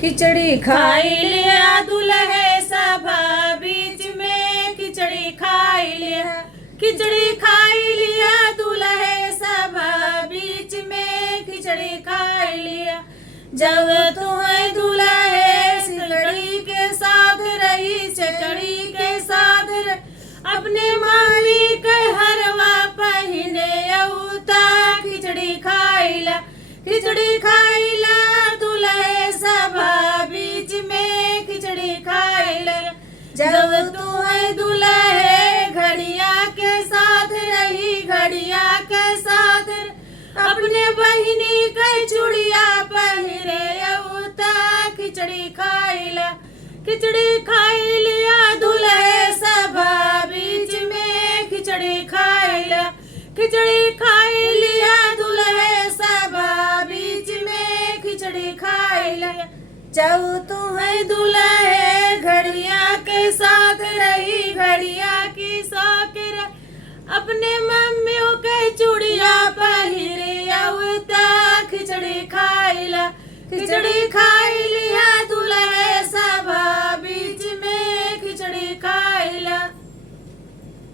खिचड़ी खाई लिया दुल्हे सभा बीच में, खिचड़ी खाई लिया, खिचड़ी खाई लिया दुल्हे सभा बीच में, खिचड़ी खाई लिया। जब तुम्हें दुल्हे सिलड़ी के साथ रही, चटड़ी के साथ अपने मम्मी के हरवा पहने अउता, खिचड़ी खाइला, खिचड़ी खाइला दुल्हे सभा बीच में, खिचड़ी खाइला। जब तुम्हें दुल्हे घड़िया के साथ रही, घड़िया के साथ अपने बहिनी के चूड़िया पहिरे अउता, खिचड़ी खाइला, खिचड़ी खाई लिया दुल्हे सभा बीच में, खिचड़ी खाइला, खिचड़ी खाई लिया दुल्हे सभा बीच में, खिचड़ी खाइला। जब तुम्हें दुल्हे घड़िया के साथ रही, घड़िया की सौकर अपने मम्मियों के चूड़िया पहिरे अउता, खिचड़ी खाइला, खिचड़ी खाई लिया